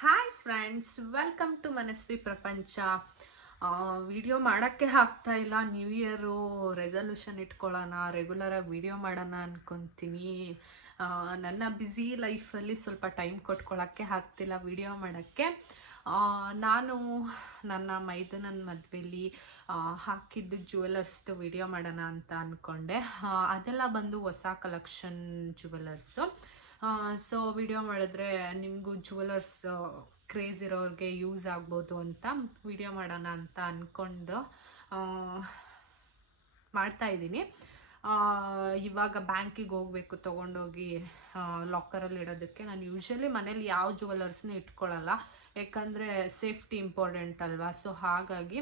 Hi friends, welcome to Manasvi Prapancha. Video ಮಾಡೋಕ್ಕೆ ಆಗ್ತಾ ಇಲ್ಲ. ನ್ಯೂ ಇಯರು ರೆಸಲ್ಯೂಷನ್ ಇಟ್ಕೊಳ್ಳೋಣ, ರೆಗ್ಯುಲರಾಗಿ ವಿಡಿಯೋ ಮಾಡೋಣ ಅಂದ್ಕೊತೀನಿ. ನನ್ನ ಬ್ಯುಸಿ ಲೈಫಲ್ಲಿ ಸ್ವಲ್ಪ ಟೈಮ್ ಕೊಟ್ಕೊಳ್ಳೋಕ್ಕೆ ಆಗ್ತಿಲ್ಲ ವಿಡಿಯೋ ಮಾಡೋಕ್ಕೆ. ನಾನು ನನ್ನ ಮೈದನನ ಮದುವೆಯಲ್ಲಿ ಹಾಕಿದ್ದು ಜ್ಯುವೆಲರ್ಸ್ದು ವಿಡಿಯೋ ಮಾಡೋಣ ಅಂತ ಅಂದ್ಕೊಂಡೆ. ಅದೆಲ್ಲ ಬಂದು ಹೊಸ ಕಲೆಕ್ಷನ್ ಜ್ಯುವೆಲರ್ಸು. ಸೊ ವಿಡಿಯೋ ಮಾಡಿದ್ರೆ ನಿಮಗೂ ಜ್ಯುವೆಲರ್ಸ್ ಕ್ರೇಜ್ ಇರೋರಿಗೆ ಯೂಸ್ ಆಗ್ಬೋದು ಅಂತ ವಿಡಿಯೋ ಮಾಡೋಣ ಅಂತ ಅಂದ್ಕೊಂಡು ಮಾಡ್ತಾಯಿದ್ದೀನಿ. ಇವಾಗ ಬ್ಯಾಂಕಿಗೆ ಹೋಗಬೇಕು, ತೊಗೊಂಡೋಗಿ ಲಾಕರಲ್ಲಿ ಇಡೋದಕ್ಕೆ. ನಾನು ಯೂಶ್ವಲಿ ಮನೇಲಿ ಯಾವ ಜ್ಯುವೆಲರ್ಸ್ನೂ ಇಟ್ಕೊಳ್ಳಲ್ಲ, ಯಾಕಂದರೆ ಸೇಫ್ಟಿ ಇಂಪಾರ್ಟೆಂಟ್ ಅಲ್ವಾ. ಸೊ ಹಾಗಾಗಿ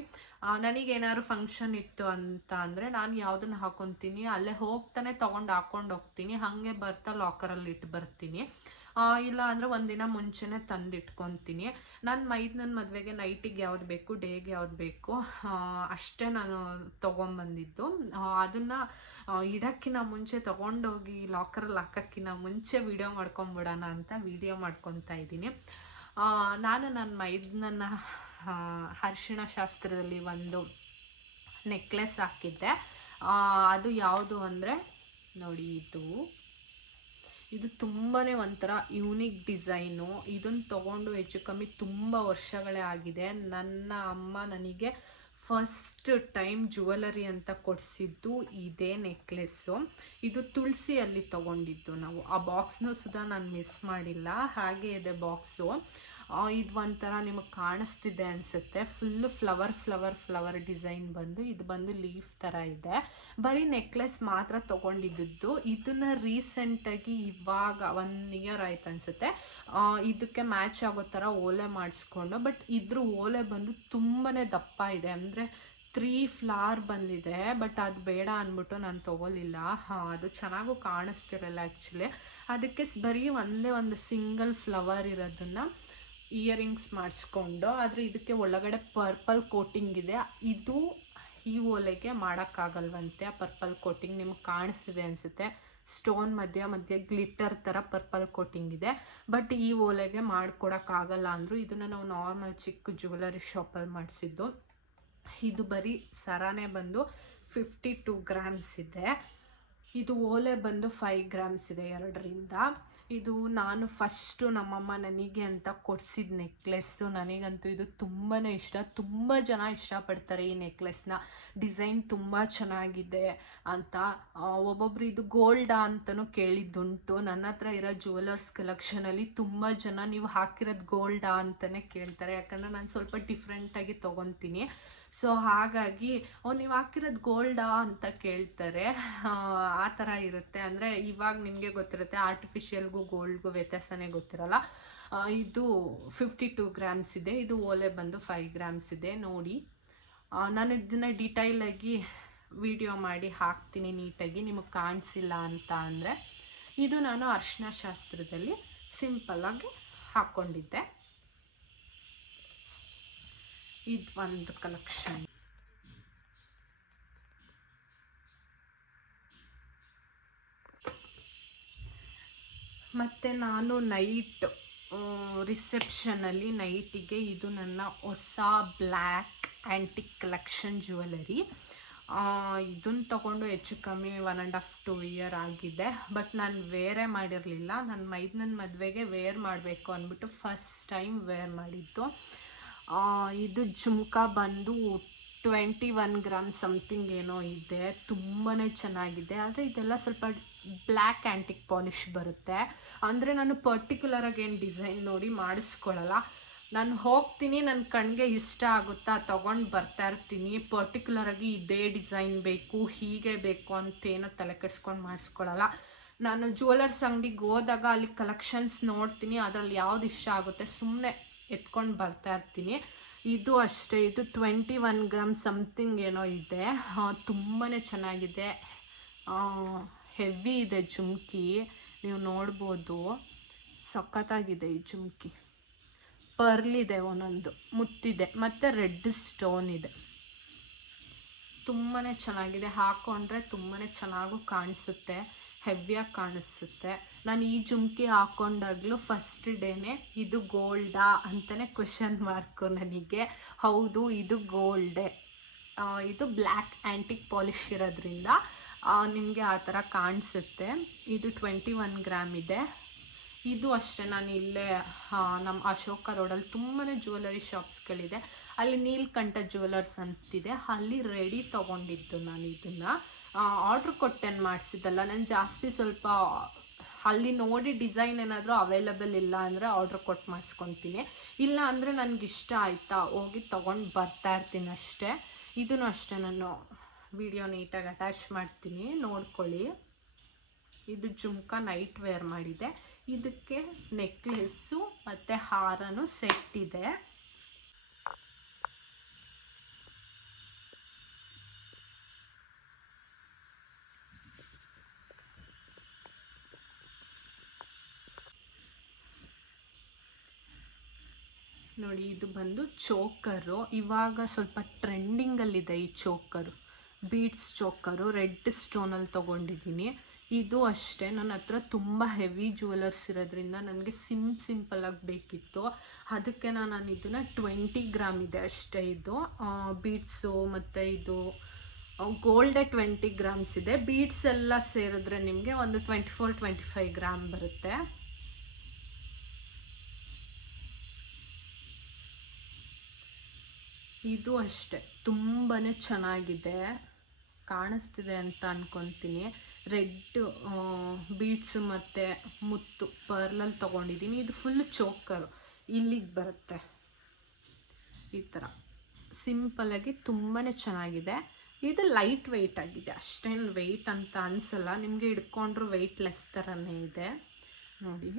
ನನಗೇನಾದ್ರು ಫಂಕ್ಷನ್ ಇತ್ತು ಅಂತ ಅಂದರೆ ನಾನು ಯಾವುದನ್ನು ಹಾಕೊತೀನಿ ಅಲ್ಲೇ ಹೋಗ್ತಾನೆ ತೊಗೊಂಡು ಹಾಕ್ಕೊಂಡು ಹೋಗ್ತೀನಿ, ಹಾಗೆ ಬರ್ತಾ ಲಾಕರಲ್ಲಿ ಇಟ್ಟು ಬರ್ತೀನಿ. ಇಲ್ಲ ಅಂದರೆ ಒಂದಿನ ಮುಂಚೆನೇ ತಂದು ಇಟ್ಕೊತೀನಿ. ನನ್ನ ಮೈದನನ ಮದುವೆಗೆ ನೈಟಿಗೆ ಯಾವ್ದು ಬೇಕು, ಡೇಗೆ ಯಾವ್ದು ಬೇಕು ಅಷ್ಟೇ ನಾನು ತೊಗೊಂಬಂದಿದ್ದು. ಅದನ್ನು ಇಡೋಕ್ಕಿಂತ ಮುಂಚೆ ತೊಗೊಂಡೋಗಿ ಲಾಕರಲ್ಲಿ ಹಾಕೋಕ್ಕಿಂತ ಮುಂಚೆ ವಿಡಿಯೋ ಮಾಡ್ಕೊಂಬಿಡೋಣ ಅಂತ ವಿಡಿಯೋ ಮಾಡ್ಕೊತಾ ಇದ್ದೀನಿ. ನಾನು ನನ್ನ ಮೈದನನ್ನ ಅರಿಶಿಣ ಶಾಸ್ತ್ರದಲ್ಲಿ ಒಂದು ನೆಕ್ಲೆಸ್ ಹಾಕಿದ್ದೆ. ಅದು ಯಾವುದು ಅಂದರೆ ನೋಡಿ, ಇದು ತುಂಬಾ ಒಂಥರ ಯೂನಿಕ್ ಡಿಸೈನು. ಇದನ್ನು ತೊಗೊಂಡು ಹೆಚ್ಚು ಕಮ್ಮಿ ತುಂಬ ವರ್ಷಗಳೇ ಆಗಿದೆ. ನನ್ನ ಅಮ್ಮ ನನಗೆ ಫಸ್ಟ್ ಟೈಮ್ ಜ್ಯುವೆಲರಿ ಅಂತ ಕೊಡಿಸಿದ್ದು ಇದೇ ನೆಕ್ಲೆಸ್ಸು. ಇದು ತುಳಸಿಯಲ್ಲಿ ತೊಗೊಂಡಿದ್ದು ನಾವು. ಆ ಬಾಕ್ಸ್ನೂ ಸುಧಾ ನಾನು ಮಿಸ್ ಮಾಡಿಲ್ಲ, ಹಾಗೆ ಇದೆ ಬಾಕ್ಸು. ಇದು ಒಂಥರ ನಿಮಗೆ ಕಾಣಿಸ್ತಿದೆ ಅನಿಸುತ್ತೆ. ಫುಲ್ಲು ಫ್ಲವರ್ ಡಿಸೈನ್ ಬಂದು, ಇದು ಬಂದು ಲೀಫ್ ಥರ ಇದೆ. ಬರೀ ನೆಕ್ಲೆಸ್ ಮಾತ್ರ ತೊಗೊಂಡಿದ್ದು. ಇದನ್ನು ರೀಸೆಂಟಾಗಿ ಇವಾಗ 1 ಇಯರ್ ಆಯ್ತು ಅನಿಸುತ್ತೆ, ಇದಕ್ಕೆ ಮ್ಯಾಚ್ ಆಗೋ ಥರ ಓಲೆ ಮಾಡಿಸ್ಕೊಂಡು. ಬಟ್ ಇದ್ರ ಓಲೆ ಬಂದು ತುಂಬಾ ದಪ್ಪ ಇದೆ, ಅಂದರೆ 3 ಫ್ಲವರ್ ಬಂದಿದೆ. ಬಟ್ ಅದು ಬೇಡ ಅಂದ್ಬಿಟ್ಟು ನಾನು ತೊಗೊಲಿಲ್ಲ. ಅದು ಚೆನ್ನಾಗೂ ಕಾಣಿಸ್ತಿರಲ್ಲ ಆ್ಯಕ್ಚುಲಿ. ಅದಕ್ಕೆ ಬರೀ ಒಂದು ಸಿಂಗಲ್ ಫ್ಲವರ್ ಇರೋದನ್ನು ಇಯರಿಂಗ್ಸ್ ಮಾಡಿಸ್ಕೊಂಡು, ಆದರೆ ಇದಕ್ಕೆ ಒಳಗಡೆ ಪರ್ಪಲ್ ಕೋಟಿಂಗ್ ಇದೆ. ಇದು ಈ ಓಲೆಗೆ ಮಾಡೋಕ್ಕಾಗಲ್ವಂತೆ. ಆ ಪರ್ಪಲ್ ಕೋಟಿಂಗ್ ನಿಮಗೆ ಕಾಣಿಸ್ತಿದೆ ಅನಿಸುತ್ತೆ. ಸ್ಟೋನ್ ಮಧ್ಯ ಗ್ಲಿಟರ್ ಥರ ಪರ್ಪಲ್ ಕೋಟಿಂಗ್ ಇದೆ. ಬಟ್ ಈ ಓಲೆಗೆ ಮಾಡ್ಕೊಡೋಕ್ಕಾಗಲ್ಲ ಅಂದರು. ಇದನ್ನು ನಾವು ನಾರ್ಮಲ್ ಚಿಕ್ಕ ಜ್ಯುವೆಲರಿ ಶಾಪಲ್ಲಿ ಮಾಡಿಸಿದ್ದು. ಇದು ಬರೀ ಸರಾನೇ ಬಂದು 52 ಗ್ರಾಮ್ಸ್ ಇದೆ. ಇದು ಓಲೆ ಬಂದು 5 ಗ್ರಾಮ್ಸ್ ಇದೆ, 2ರಿಂದ. ಇದು ನಾನು ಫಸ್ಟು ನಮ್ಮಮ್ಮ ನನಗೆ ಅಂತ ಕೊಡಿಸಿದ ನೆಕ್ಲೆಸ್ಸು. ನನಗಂತೂ ಇದು ತುಂಬಾ ಇಷ್ಟ. ತುಂಬ ಜನ ಇಷ್ಟಪಡ್ತಾರೆ ಈ ನೆಕ್ಲೆಸ್ನ. ಡಿಸೈನ್ ತುಂಬ ಚೆನ್ನಾಗಿದೆ ಅಂತ. ಒಬ್ಬೊಬ್ರು ಇದು ಗೋಲ್ಡಾ ಅಂತಲೂ ಕೇಳಿದ್ದುಂಟು. ನನ್ನ ಹತ್ರ ಇರೋ ಜ್ಯುವೆಲರ್ಸ್ ಕಲೆಕ್ಷನಲ್ಲಿ ತುಂಬ ಜನ ನೀವು ಹಾಕಿರೋದು ಗೋಲ್ಡಾ ಅಂತಲೇ ಕೇಳ್ತಾರೆ, ಯಾಕಂದರೆ ನಾನು ಸ್ವಲ್ಪ ಡಿಫ್ರೆಂಟಾಗಿ ತೊಗೊತೀನಿ. ಸೊ ಹಾಗಾಗಿ ನೀವು ಹಾಕಿರೋದು ಗೋಲ್ಡಾ ಅಂತ ಕೇಳ್ತಾರೆ. ಆ ಥರ ಇರುತ್ತೆ. ಅಂದರೆ ಇವಾಗ ನಿಮಗೆ ಗೊತ್ತಿರುತ್ತೆ, ಆರ್ಟಿಫಿಷಿಯಲ್ಗೂ ಗೋಲ್ಡ್ಗೂ ವ್ಯತ್ಯಾಸನೇ ಗೊತ್ತಿರಲ್ಲ. ಇದು 52 ಗ್ರಾಮ್ಸ್ ಇದೆ. ಇದು ಓಲೆ ಬಂದು 5 ಗ್ರಾಮ್ಸ್ ಇದೆ. ನೋಡಿ, ನಾನು ಇದನ್ನು ಡೀಟೈಲಾಗಿ ವಿಡಿಯೋ ಮಾಡಿ ಹಾಕ್ತೀನಿ ನೀಟಾಗಿ, ನಿಮಗೆ ಕಾಣಿಸಿಲ್ಲ ಅಂತ ಅಂದರೆ. ಇದು ನಾನು ಅರಿಶಿಣ ಶಾಸ್ತ್ರದಲ್ಲಿ ಸಿಂಪಲ್ಲಾಗಿ ಹಾಕ್ಕೊಂಡಿದ್ದೆ. ಇದು ಒಂದು ಕಲೆಕ್ಷನ್. ಮತ್ತು ನಾನು ನೈಟ್ ರಿಸೆಪ್ಷನಲ್ಲಿ ನೈಟಿಗೆ ಇದು ನನ್ನ ಹೊಸ ಬ್ಲ್ಯಾಕ್ ಆ್ಯಂಟಿಕ್ ಕಲೆಕ್ಷನ್ ಜ್ಯುವೆಲರಿ. ಇದನ್ನು ತೊಗೊಂಡು ಹೆಚ್ಚು ಕಮ್ಮಿ 1.5-2 ಇಯರ್ ಆಗಿದೆ. ಬಟ್ ನಾನು ವೇರೇ ಮಾಡಿರಲಿಲ್ಲ. ನನ್ನ ಮೈದನನ ಮದುವೆಗೆ ವೇರ್ ಮಾಡಬೇಕು ಅಂದ್ಬಿಟ್ಟು ಫಸ್ಟ್ ಟೈಮ್ ವೇರ್ ಮಾಡಿದ್ದು. ಇದು ಜುಮ್ಕಾ ಬಂದು 21 ಗ್ರಾಮ್ ಸಮಥಿಂಗ್ ಏನೋ ಇದೆ. ತುಂಬಾ ಚೆನ್ನಾಗಿದೆ. ಆದರೆ ಇದೆಲ್ಲ ಸ್ವಲ್ಪ ಬ್ಲ್ಯಾಕ್ ಆ್ಯಂಟಿಕ್ ಪಾಲಿಶ್ ಬರುತ್ತೆ. ಅಂದರೆ ನಾನು ಪರ್ಟಿಕ್ಯುಲರಾಗಿ ಏನು ಡಿಸೈನ್ ನೋಡಿ ಮಾಡಿಸ್ಕೊಳ್ಳಲ್ಲ. ನಾನು ಹೋಗ್ತೀನಿ, ನನ್ನ ಕಣ್ಣಿಗೆ ಇಷ್ಟ ಆಗುತ್ತಾ ತೊಗೊಂಡು ಬರ್ತಾ ಇರ್ತೀನಿ. ಪರ್ಟಿಕ್ಯುಲರಾಗಿ ಇದೇ ಡಿಸೈನ್ ಬೇಕು, ಹೀಗೆ ಬೇಕು ಅಂತೇನೋ ತಲೆ ಕೆಡಿಸ್ಕೊಂಡು ಮಾಡಿಸ್ಕೊಳ್ಳಲ್ಲ. ನಾನು ಜ್ಯುವೆಲರ್ಸ್ ಅಂಗಡಿಗೆ ಹೋದಾಗ ಅಲ್ಲಿ ಕಲೆಕ್ಷನ್ಸ್ ನೋಡ್ತೀನಿ, ಅದರಲ್ಲಿ ಯಾವ್ದು ಇಷ್ಟ ಆಗುತ್ತೆ ಸುಮ್ಮನೆ ಎತ್ಕೊಂಡು ಬರ್ತಾ ಇರ್ತೀನಿ. ಇದು ಅಷ್ಟೇ. ಇದು 21 ಗ್ರಾಮ್ ಸಮಥಿಂಗ್ ಏನೋ ಇದೆ. ತುಂಬಾ ಚೆನ್ನಾಗಿದೆ. ಹೆವಿ ಇದೆ ಜುಮ್ಕಿ, ನೀವು ನೋಡ್ಬೋದು. ಸಖತ್ತಾಗಿದೆ ಈ ಜುಮ್ಕಿ. ಪರ್ಲಿದೆ, ಒಂದೊಂದು ಮುತ್ತಿದೆ, ಮತ್ತು ರೆಡ್ ಸ್ಟೋನ್ ಇದೆ. ತುಂಬಾ ಚೆನ್ನಾಗಿದೆ. ಹಾಕ್ಕೊಂಡ್ರೆ ತುಂಬಾ ಚೆನ್ನಾಗೂ ಕಾಣಿಸುತ್ತೆ. ಹೆವಿಯಾಗಿ ಕಾಣಿಸುತ್ತೆ. ನಾನು ಈ ಜುಮ್ಕಿ ಹಾಕೊಂಡಾಗ್ಲೂ ಫಸ್ಟ್ ಡೇನೆ ಇದು ಗೋಲ್ಡಾ ಅಂತಲೇ ಕ್ವೆಶನ್ ಮಾರ್ಕು ನನಗೆ. ಹೌದು, ಇದು ಗೋಲ್ಡೇ. ಇದು ಬ್ಲ್ಯಾಕ್ ಆ್ಯಂಟಿಕ್ ಪಾಲಿಶ್ ಇರೋದ್ರಿಂದ ನಿಮಗೆ ಆ ಥರ ಕಾಣಿಸುತ್ತೆ. ಇದು 21 ಗ್ರಾಮ್ ಇದೆ. ಇದು ಅಷ್ಟೇ, ನಾನು ಇಲ್ಲೇ ನಮ್ಮ ಅಶೋಕ ರೋಡಲ್ಲಿ ತುಂಬಾ ಜ್ಯುವೆಲರಿ ಶಾಪ್ಸ್ಗಳಿದೆ. ಅಲ್ಲಿ ನೀಲ್ಕಂಠ ಜ್ಯುವೆಲರ್ಸ್ ಅಂತಿದೆ, ಅಲ್ಲಿ ರೆಡಿ ತೊಗೊಂಡಿದ್ದು ನಾನು. ಇದನ್ನು ಆರ್ಡ್ರ್ ಕೊಟ್ಟೇನು ಮಾಡಿಸಿದ್ದಲ್ಲ. ನಾನು ಜಾಸ್ತಿ ಸ್ವಲ್ಪ ಅಲ್ಲಿ ನೋಡಿ ಡಿಸೈನ್ ಏನಾದರೂ ಅವೈಲಬಲ್ ಇಲ್ಲ ಅಂದರೆ ಆರ್ಡ್ರ್ ಕೊಟ್ಟು ಮಾಡಿಸ್ಕೊತೀನಿ. ಇಲ್ಲ ಅಂದರೆ ನನಗಿಷ್ಟ ಆಯಿತಾ ಹೋಗಿ ತೊಗೊಂಡು ಬರ್ತಾ ಇರ್ತೀನಿ ಅಷ್ಟೇ. ಇದೂ ಅಷ್ಟೇ, ನಾನು ವಿಡಿಯೋ ನೀಟಾಗಿ ಅಟ್ಯಾಚ್ ಮಾಡ್ತೀನಿ, ನೋಡ್ಕೊಳ್ಳಿ. ಇದು ಜುಮ್ಕಾ ನೈಟ್ ವೇರ್ ಮಾಡಿದೆ. ಇದಕ್ಕೆ ನೆಕ್ಲೆಸ್ಸು ಮತ್ತು ಹಾರನೂ ಸೆಟ್ ಇದೆ. ನೋಡಿ, ಇದು ಬಂದು ಚೋಕರು. ಇವಾಗ ಸ್ವಲ್ಪ ಟ್ರೆಂಡಿಂಗಲ್ಲಿದೆ ಈ ಚೋಕರು, ಬೀಡ್ಸ್ ಚೋಕರು. ರೆಡ್ ಸ್ಟೋನಲ್ಲಿ ತೊಗೊಂಡಿದ್ದೀನಿ. ಇದು ಅಷ್ಟೇ, ನನ್ನ ಹತ್ರ ತುಂಬ ಹೆವಿ ಜ್ಯುವೆಲರ್ಸ್ ಇರೋದ್ರಿಂದ ನನಗೆ ಸಿಂಪಲ್ಲಾಗಿ ಬೇಕಿತ್ತು. ಅದಕ್ಕೆ ನಾನು ಇದನ್ನು 20 ಗ್ರಾಮ್ ಇದೆ ಅಷ್ಟೇ. ಇದು ಬೀಡ್ಸು ಮತ್ತು ಇದು ಗೋಲ್ಡೇ 20 ಗ್ರಾಮ್ಸ್ ಇದೆ. ಬೀಡ್ಸ್ ಎಲ್ಲ ಸೇರಿದ್ರೆ ನಿಮಗೆ ಒಂದು 24-25 ಗ್ರಾಮ್ ಬರುತ್ತೆ. ಇದು ಅಷ್ಟೇ, ತುಂಬಾ ಚೆನ್ನಾಗಿದೆ, ಕಾಣಿಸ್ತಿದೆ ಅಂತ ಅನ್ಕೊತೀನಿ. ರೆಡ್ ಬೀಡ್ಸು ಮತ್ತು ಮುತ್ತು ಪರ್ಲಲ್ಲಿ ತೊಗೊಂಡಿದ್ದೀನಿ. ಇದು ಫುಲ್ ಚೋಕರು ಇಲ್ಲಿಗೆ ಬರುತ್ತೆ ಈ ಥರ ಸಿಂಪಲಾಗಿ, ತುಂಬಾ ಚೆನ್ನಾಗಿದೆ. ಇದು ಲೈಟ್ ವೆಯ್ಟ್ ಆಗಿದೆ, ಅಷ್ಟೇನು ವೆಯ್ಟ್ ಅಂತ ಅನಿಸಲ್ಲ. ನಿಮಗೆ ಹಿಡ್ಕೊಂಡ್ರು ವೆಯ್ಟ್ಲೆಸ್ ಥರನೇ ಇದೆ ನೋಡಿ.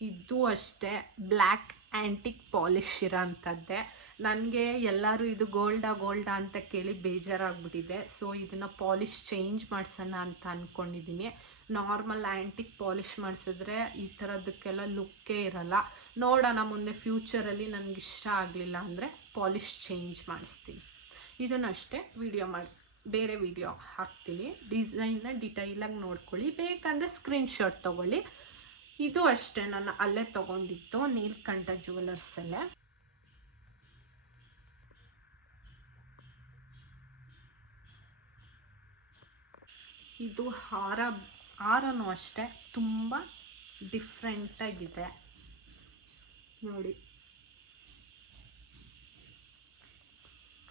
ಇದು ಅಷ್ಟೇ, ಬ್ಲ್ಯಾಕ್ ಆ್ಯಂಟಿಕ್ ಪಾಲಿಶ್ ಇರೋ ಅಂಥದ್ದೇ. ನನಗೆ ಎಲ್ಲರೂ ಇದು ಗೋಲ್ಡಾ ಅಂತ ಕೇಳಿ ಬೇಜಾರಾಗ್ಬಿಟ್ಟಿದೆ. ಸೊ ಇದನ್ನು ಪಾಲಿಶ್ ಚೇಂಜ್ ಮಾಡಿಸೋಣ ಅಂತ ಅಂದ್ಕೊಂಡಿದ್ದೀನಿ. ನಾರ್ಮಲ್ ಆ್ಯಂಟಿಕ್ ಪಾಲಿಶ್ ಮಾಡಿಸಿದ್ರೆ ಈ ಥರದಕ್ಕೆಲ್ಲ ಲುಕ್ಕೇ ಇರಲ್ಲ. ನೋಡೋಣ ಮುಂದೆ ಫ್ಯೂಚರಲ್ಲಿ ನನಗಿಷ್ಟ ಆಗಲಿಲ್ಲ ಅಂದರೆ ಪಾಲಿಶ್ ಚೇಂಜ್ ಮಾಡಿಸ್ತೀನಿ. ಇದನ್ನಷ್ಟೇ ಬೇರೆ ವಿಡಿಯೋ ಹಾಕ್ತೀನಿ. ಡಿಸೈನ್ನ ಡಿಟೈಲಾಗಿ ನೋಡ್ಕೊಳ್ಳಿ, ಬೇಕಂದರೆ ಸ್ಕ್ರೀನ್ಶಾಟ್ ತೊಗೊಳ್ಳಿ. ಇದು ಅಷ್ಟೇ, ನಾನು ಅಲ್ಲೇ ತೊಗೊಂಡಿದ್ದು ನೀಲ್ಕಂಠ ಜ್ಯುವೆಲರ್ಸಲ್ಲೇ. ಇದು ಹಾರನೂ ಅಷ್ಟೇ ತುಂಬ ಡಿಫ್ರೆಂಟಾಗಿದೆ ನೋಡಿ,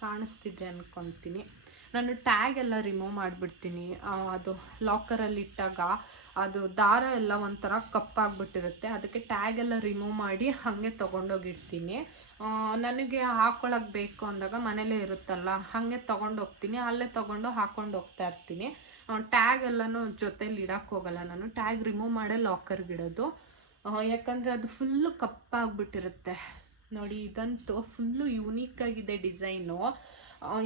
ಕಾಣಿಸ್ತಿದೆ ಅಂದ್ಕೊತೀನಿ. ನಾನು ಟ್ಯಾಗ್ ಎಲ್ಲ ರಿಮೂವ್ ಮಾಡಿಬಿಡ್ತೀನಿ. ಅದು ಲಾಕರಲ್ಲಿ ಇಟ್ಟಾಗ ಅದು ದಾರ ಎಲ್ಲ ಒಂಥರ ಕಪ್ಪಾಗ್ಬಿಟ್ಟಿರುತ್ತೆ. ಅದಕ್ಕೆ ಟ್ಯಾಗ್ ಎಲ್ಲ ರಿಮೂವ್ ಮಾಡಿ ಹಾಗೆ ತೊಗೊಂಡೋಗಿರ್ತೀನಿ. ನನಗೆ ಹಾಕ್ಕೊಳಕ್ಕೆ ಬೇಕು ಅಂದಾಗ ಮನೇಲೇ ಇರುತ್ತಲ್ಲ, ಹಾಗೆ ತೊಗೊಂಡೋಗ್ತೀನಿ, ಅಲ್ಲೇ ತೊಗೊಂಡು ಹಾಕ್ಕೊಂಡು ಹೋಗ್ತಾ ಇರ್ತೀನಿ. ಟ್ಯಾಗ್ ಎಲ್ಲನೂ ಜೊತೇಲಿ ಇಡಕ್ಕೆ ಹೋಗಲ್ಲ ನಾನು. ಟ್ಯಾಗ್ ರಿಮೂವ್ ಮಾಡೇ ಲಾಕರ್ಗೆ ಇಡೋದು, ಯಾಕಂದರೆ ಅದು ಫುಲ್ಲು ಕಪ್ಪಾಗ್ಬಿಟ್ಟಿರುತ್ತೆ ನೋಡಿ. ಇದಂತೂ ಫುಲ್ಲು ಯೂನಿಕ್ಕಾಗಿದೆ ಡಿಸೈನು.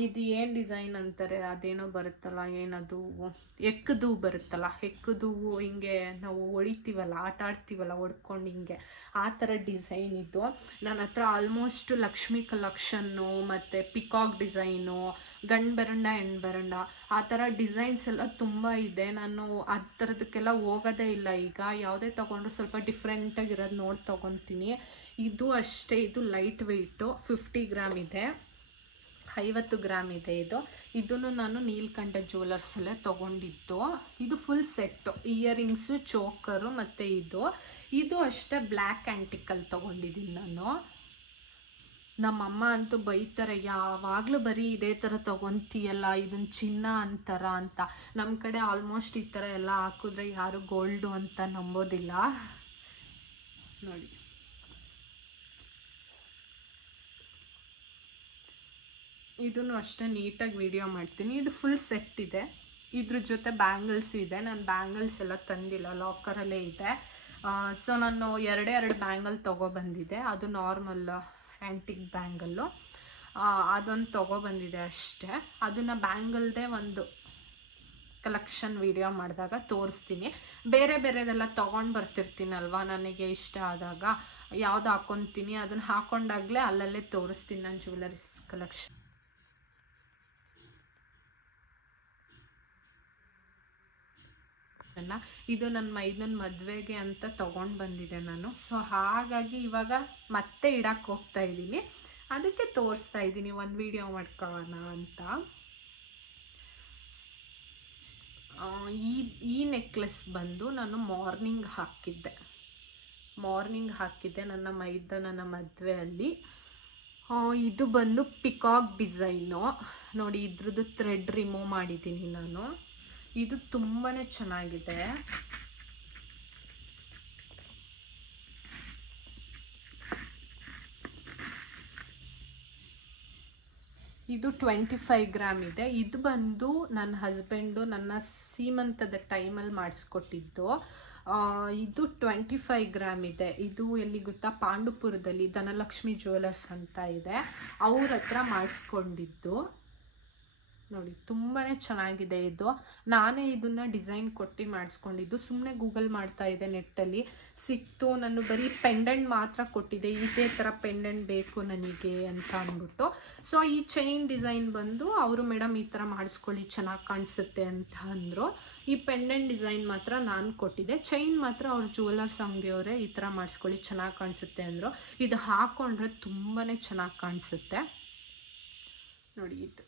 ಇದು ಏನು ಡಿಸೈನ್ ಅಂತಾರೆ, ಅದೇನೋ ಬರುತ್ತಲ್ಲ, ಏನದು ಎಕ್ಕದು ಬರುತ್ತಲ್ಲ, ಎಕ್ಕದು ಹಿಂಗೆ ನಾವು ಹೊಡಿತೀವಲ್ಲ, ಆಟ ಆಡ್ತೀವಲ್ಲ ಹೊಡ್ಕೊಂಡು ಹಿಂಗೆ, ಆ ಥರ ಡಿಸೈನ್ ಇದು. ನನ್ನ ಹತ್ರ ಆಲ್ಮೋಸ್ಟ್ ಲಕ್ಷ್ಮಿ ಕಲೆಕ್ಷನ್ನು ಮತ್ತು ಪಿಕಾಕ್ ಡಿಸೈನು, ಗಂಡು ಬೆರಂಡ ಹೆಣ್ಣು ಬೆರಂಡ ಆ ಥರ ಡಿಸೈನ್ಸ್ ಎಲ್ಲ ತುಂಬ ಇದೆ. ನಾನು ಆ ಥರದಕ್ಕೆಲ್ಲ ಹೋಗೋದೇ ಇಲ್ಲ. ಈಗ ಯಾವುದೇ ತೊಗೊಂಡ್ರು ಸ್ವಲ್ಪ ಡಿಫ್ರೆಂಟಾಗಿರೋದು ನೋಡಿ ತೊಗೊತೀನಿ. ಇದು ಅಷ್ಟೇ, ಇದು ಲೈಟ್ ವೆಯ್ಟು, 50 ಗ್ರಾಮ್ ಇದೆ, 50 ಗ್ರಾಮ್ ಇದೆ. ಇದನ್ನು ನಾನು ನೀಲ್ಕಂಠ ಜ್ಯುವೆಲರ್ಸಲ್ಲೇ ತೊಗೊಂಡಿದ್ದು. ಇದು ಫುಲ್ ಸೆಟ್ಟು, ಇಯರಿಂಗ್ಸು, ಚೋಕರು ಮತ್ತು ಇದು ಅಷ್ಟೇ ಬ್ಲ್ಯಾಕ್ ಆ್ಯಂಟಿಕಲ್ಲಿ ತೊಗೊಂಡಿದ್ದೀನಿ ನಾನು. ನಮ್ಮಮ್ಮ ಅಂತೂ ಬೈತಾರೆ, ಯಾವಾಗಲೂ ಬರೀ ಇದೇ ಥರ ತೊಗೊತೀಯಲ್ಲ, ಇದನ್ನು ಚಿನ್ನ ಅಂತಾರ ಅಂತ. ನಮ್ಮ ಕಡೆ ಆಲ್ಮೋಸ್ಟ್ ಈ ಥರ ಎಲ್ಲ ಹಾಕಿದ್ರೆ ಯಾರು ಗೋಲ್ಡು ಅಂತ ನಂಬೋದಿಲ್ಲ ನೋಡಿ. ಇದನ್ನು ಅಷ್ಟೇ ನೀಟಾಗಿ ವಿಡಿಯೋ ಮಾಡ್ತೀನಿ. ಇದು ಫುಲ್ ಸೆಟ್ ಇದೆ, ಇದ್ರ ಜೊತೆ ಬ್ಯಾಂಗಲ್ಸ್ ಇದೆ. ನಾನು ಬ್ಯಾಂಗಲ್ಸ್ ಎಲ್ಲ ತಂದಿಲ್ಲ, ಲಾಕರಲ್ಲೇ ಇದೆ. ಸೊ ನಾನು ಎರಡು ಬ್ಯಾಂಗಲ್ ತೊಗೊಬಂದಿದ್ದೆ. ಅದು ನಾರ್ಮಲ್ ಆ್ಯಂಟಿಕ್ ಬ್ಯಾಂಗಲ್ಲು, ಅದೊಂದು ತೊಗೊಬಂದಿದೆ ಅಷ್ಟೇ. ಅದನ್ನು ಬ್ಯಾಂಗಲ್ದೇ ಒಂದು ಕಲೆಕ್ಷನ್ ವಿಡಿಯೋ ಮಾಡಿದಾಗ ತೋರಿಸ್ತೀನಿ. ಬೇರೆದೆಲ್ಲ ತೊಗೊಂಡು ಬರ್ತಿರ್ತೀನಲ್ವ, ನನಗೆ ಇಷ್ಟ ಆದಾಗ ಯಾವ್ದು ಹಾಕ್ಕೊತೀನಿ ಅದನ್ನು ಹಾಕ್ಕೊಂಡಾಗಲೇ ಅಲ್ಲಲ್ಲೇ ತೋರಿಸ್ತೀನಿ ನಾನು ಜ್ಯುವೆಲರೀಸ್ ಕಲೆಕ್ಷನ್. ಇದು ನನ್ನ ಮೈದನ ಮದುವೆಗೆ ಅಂತ ತೊಗೊಂಡು ಬಂದಿದ್ದೆ ನಾನು. ಸೊ ಹಾಗಾಗಿ ಇವಾಗ ಮತ್ತೆ ಇಡಕ್ಕೆ ಹೋಗ್ತಾ ಇದ್ದೀನಿ, ಅದಕ್ಕೆ ತೋರಿಸ್ತಾ ಇದ್ದೀನಿ, ಒಂದು ವಿಡಿಯೋ ಮಾಡ್ಕೊಳ್ಳೋಣ ಅಂತ. ಈ ನೆಕ್ಲೆಸ್ ಬಂದು ನಾನು ಮಾರ್ನಿಂಗ್ ಹಾಕಿದ್ದೆ ನನ್ನ ಮೈದನ ಮದುವೆಯಲ್ಲಿ. ಇದು ಬಂದು ಪಿಕಾಕ್ ಡಿಸೈನು ನೋಡಿ, ಇದ್ರದ್ದು ಥ್ರೆಡ್ ರಿಮೂವ್ ಮಾಡಿದ್ದೀನಿ ನಾನು. ಇದು ತುಂಬಾ ಚೆನ್ನಾಗಿದೆ. ಇದು 25 ಗ್ರಾಮ್ ಇದೆ. ಇದು ಬಂದು ನನ್ನ ಹಸ್ಬೆಂಡು ನನ್ನ ಸೀಮಂತದ ಟೈಮಲ್ಲಿ ಮಾಡಿಸ್ಕೊಟ್ಟಿದ್ದು. ಇದು 25 ಗ್ರಾಮ್ ಇದೆ. ಇದು ಎಲ್ಲಿ ಗೊತ್ತಾ, ಪಾಂಡುಪುರದಲ್ಲಿ ಧನಲಕ್ಷ್ಮಿ ಜ್ಯುವೆಲರ್ಸ್ ಅಂತ ಇದೆ, ಅವ್ರ ಹತ್ರ ಮಾಡಿಸ್ಕೊಂಡಿದ್ದು. ನೋಡಿ ತುಂಬಾ ಚೆನ್ನಾಗಿದೆ ಇದು. ನಾನೇ ಇದನ್ನ ಡಿಸೈನ್ ಕೊಟ್ಟು ಮಾಡಿಸ್ಕೊಂಡಿದ್ದು. ಸುಮ್ಮನೆ ಗೂಗಲ್ ಮಾಡ್ತಾ ಇದ್ದೆ, ನೆಟ್ಟಲ್ಲಿ ಸಿಕ್ತು. ನಾನು ಬರೀ ಪೆಂಡೆಂಟ್ ಮಾತ್ರ ಕೊಟ್ಟಿದ್ದೆ, ಇದೇ ಥರ ಪೆಂಡೆಂಟ್ ಬೇಕು ನನಗೆ ಅಂತ ಅಂದ್ಬಿಟ್ಟು. ಸೊ ಈ ಚೈನ್ ಡಿಸೈನ್ ಬಂದು ಅವರು ಮೇಡಮ್ ಈ ಥರ ಮಾಡಿಸ್ಕೊಳ್ಳಿ ಚೆನ್ನಾಗಿ ಕಾಣಿಸುತ್ತೆ ಅಂತ ಅಂದರು. ಈ ಪೆಂಡೆಂಟ್ ಡಿಸೈನ್ ಮಾತ್ರ ನಾನು ಕೊಟ್ಟಿದ್ದೆ. ಚೈನ್ ಮಾತ್ರ ಅವ್ರ ಜ್ಯುವೆಲರ್ಸ್ ಅಂಗಡಿಯವರೇ ಈ ಥರ ಮಾಡಿಸ್ಕೊಳ್ಳಿ ಚೆನ್ನಾಗಿ ಕಾಣಿಸುತ್ತೆ ಅಂದರು. ಇದು ಹಾಕ್ಕೊಂಡ್ರೆ ತುಂಬಾ ಚೆನ್ನಾಗಿ ಕಾಣಿಸುತ್ತೆ ನೋಡಿ. ಇದು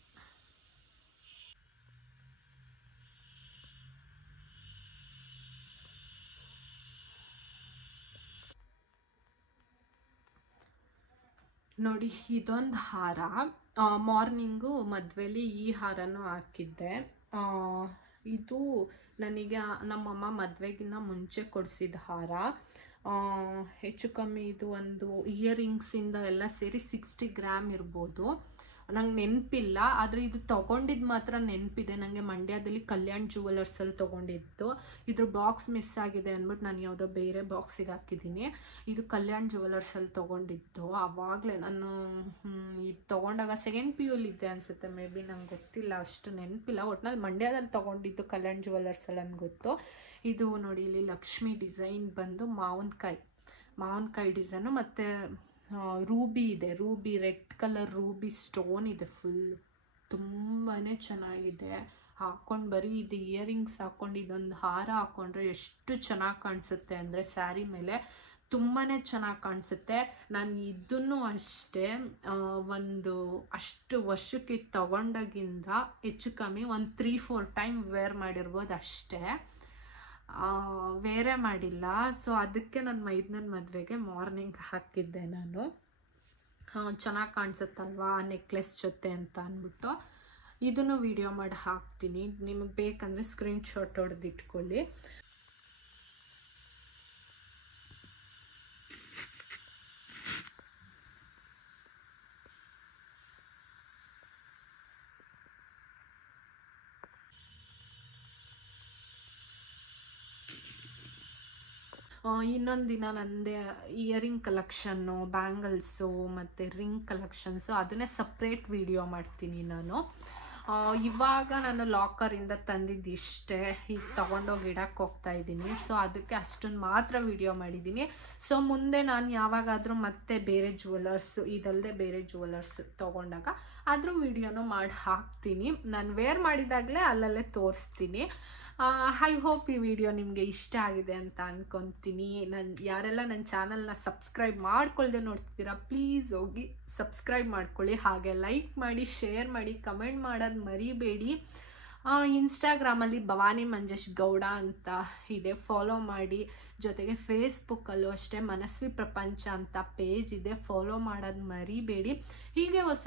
ನೋಡಿ, ಇದೊಂದು ಹಾರ. ಮಾರ್ನಿಂಗು ಮದುವೆಲಿ ಈ ಹಾರನೂ ಹಾಕಿದ್ದೆ. ಇದು ನನಗೆ ನಮ್ಮಮ್ಮ ಮದುವೆಗಿನ್ನ ಮುಂಚೆ ಕೊಡಿಸಿದ ಹಾರ. ಹೆಚ್ಚು ಕಮ್ಮಿ ಇದು ಒಂದು ಇಯರಿಂಗ್ಸಿಂದ ಎಲ್ಲ ಸೇರಿ 60 ಗ್ರಾಮ್ ಇರ್ಬೋದು, ನಂಗೆ ನೆನಪಿಲ್ಲ. ಆದರೆ ಇದು ತೊಗೊಂಡಿದ್ದು ಮಾತ್ರ ನೆನಪಿದೆ ನನಗೆ. ಮಂಡ್ಯದಲ್ಲಿ ಕಲ್ಯಾಣ್ ಜ್ಯುವೆಲರ್ಸಲ್ಲಿ ತೊಗೊಂಡಿದ್ದು. ಇದ್ರ ಬಾಕ್ಸ್ ಮಿಸ್ ಆಗಿದೆ ಅಂದ್ಬಿಟ್ಟು ನಾನು ಯಾವುದೋ ಬೇರೆ ಬಾಕ್ಸಿಗೆ ಹಾಕಿದ್ದೀನಿ. ಇದು ಕಲ್ಯಾಣ್ ಜ್ಯುವೆಲರ್ಸಲ್ಲಿ ತೊಗೊಂಡಿದ್ದು. ಆವಾಗಲೇ ನಾನು ಇದು ತೊಗೊಂಡಾಗ ಸೆಕೆಂಡ್ PU ಇದ್ದೆ ಅನಿಸುತ್ತೆ, ಮೇ ಬಿ ನಂಗೆ ಗೊತ್ತಿಲ್ಲ, ಅಷ್ಟು ನೆನಪಿಲ್ಲ. ಒಟ್ನಲ್ಲಿ ಮಂಡ್ಯದಲ್ಲಿ ತೊಗೊಂಡಿದ್ದು ಕಲ್ಯಾಣ್ ಜ್ಯುವೆಲರ್ಸಲ್ಲಿ ಅಂತ ಗೊತ್ತು. ಇದು ನೋಡಿ, ಇಲ್ಲಿ ಲಕ್ಷ್ಮಿ ಡಿಸೈನ್ ಬಂದು ಮಾವಿನಕಾಯಿ ಡಿಸೈನು ಮತ್ತು ರೂಬಿ ಇದೆ. Ruby red colour Ruby stone ಇದೆ ಫುಲ್. ತುಂಬಾ ಚೆನ್ನಾಗಿದೆ. ಹಾಕ್ಕೊಂಡು ಬರೀ ಇದು ಇಯರಿಂಗ್ಸ್ ಹಾಕ್ಕೊಂಡು ಇದೊಂದು ಹಾರ ಹಾಕ್ಕೊಂಡ್ರೆ ಎಷ್ಟು ಚೆನ್ನಾಗಿ ಕಾಣಿಸುತ್ತೆ ಅಂದರೆ ಸ್ಯಾರಿ ಮೇಲೆ ತುಂಬಾ ಚೆನ್ನಾಗಿ ಕಾಣಿಸುತ್ತೆ. ನಾನು ಇದನ್ನು ಅಷ್ಟೇ ಅಷ್ಟು ವರ್ಷಕ್ಕೆ ತಗೊಂಡಾಗಿಂದ ಹೆಚ್ಚು ಕಮ್ಮಿ ಒಂದು 3-4 ಟೈಮ್ ವೇರ್ ಮಾಡಿರ್ಬೋದು ಅಷ್ಟೇ, ಬೇರೆ ಮಾಡಿಲ್ಲ. ಸೊ ಅದಕ್ಕೆ ನನ್ನ ಮೈದನ ಮದುವೆಗೆ ಮಾರ್ನಿಂಗ್ ಹಾಕಿದ್ದೆ ನಾನು. ಚೆನ್ನಾಗಿ ಕಾಣಿಸುತ್ತಲ್ವಾ ನೆಕ್ಲೆಸ್ ಜೊತೆ ಅಂತ ಅಂದ್ಬಿಟ್ಟು ಇದನ್ನು ವಿಡಿಯೋ ಮಾಡಿ ಹಾಕ್ತೀನಿ. ನಿಮಗೆ ಬೇಕಂದರೆ ಸ್ಕ್ರೀನ್ಶಾಟ್ ಹೊಡೆದು ಇಟ್ಕೊಳ್ಳಿ. ಇನ್ನೊಂದು ದಿನ ನಂದೇ ಇಯರಿಂಗ್ ಕಲೆಕ್ಷನ್ನು, ಬ್ಯಾಂಗಲ್ಸು ಮತ್ತು ರಿಂಗ್ ಕಲೆಕ್ಷನ್ಸು ಅದನ್ನೇ ಸಪ್ರೇಟ್ ವಿಡಿಯೋ ಮಾಡ್ತೀನಿ ನಾನು. ಇವಾಗ ನಾನು ಲಾಕರಿಂದ ತಂದಿದ್ದು ಇಷ್ಟೇ, ಈಗ ತೊಗೊಂಡೋಗಿ ಇಡಕ್ಕೆ ಹೋಗ್ತಾ ಇದ್ದೀನಿ. ಸೊ ಅದಕ್ಕೆ ಅಷ್ಟನ್ನು ಮಾತ್ರ ವಿಡಿಯೋ ಮಾಡಿದ್ದೀನಿ. ಸೊ ಮುಂದೆ ನಾನು ಯಾವಾಗಾದರೂ ಮತ್ತೆ ಬೇರೆ ಜ್ಯುವೆಲರ್ಸು ಇದಲ್ಲದೆ ಬೇರೆ ಜ್ಯುವೆಲರ್ಸ್ ತೊಗೊಂಡಾಗ ಅದ್ರ ವಿಡಿಯೋನು ಮಾಡಿ ಹಾಕ್ತೀನಿ. ನಾನು ವೇರ್ ಮಾಡಿದಾಗಲೇ ಅಲ್ಲಲ್ಲೇ ತೋರಿಸ್ತೀನಿ. ಐ ಹೋಪ್ ಈ ವಿಡಿಯೋ ನಿಮಗೆ ಇಷ್ಟ ಆಗಿದೆ ಅಂತ ಅಂದ್ಕೊತೀನಿ. ಯಾರೆಲ್ಲ ನನ್ನ ಚಾನಲ್ನ ಸಬ್ಸ್ಕ್ರೈಬ್ ಮಾಡ್ಕೊಳ್ದೆ ನೋಡ್ತಿದ್ದೀರಾ, ಪ್ಲೀಸ್ ಹೋಗಿ ಸಬ್ಸ್ಕ್ರೈಬ್ ಮಾಡ್ಕೊಳ್ಳಿ. ಹಾಗೆ ಲೈಕ್ ಮಾಡಿ, ಶೇರ್ ಮಾಡಿ, ಕಮೆಂಟ್ ಮಾಡೋದು ಮರಿಬೇಡಿ. ಇನ್ಸ್ಟಾಗ್ರಾಮಲ್ಲಿ ಭವಾನಿ ಮಂಜೇಶ್ ಗೌಡ ಅಂತ ಇದೆ, ಫಾಲೋ ಮಾಡಿ. ಜೊತೆಗೆ ಫೇಸ್ಬುಕ್ಕಲ್ಲೂ ಅಷ್ಟೇ ಮನಸ್ವಿ ಪ್ರಪಂಚ ಅಂತ ಪೇಜ್ ಇದೆ, ಫಾಲೋ ಮಾಡೋದು ಮರಿಬೇಡಿ. ಹೀಗೆ ಹೊಸ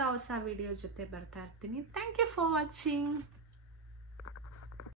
ವಿಡಿಯೋ ಜೊತೆ ಬರ್ತಾ ಇರ್ತೀನಿ. Thank you for watching.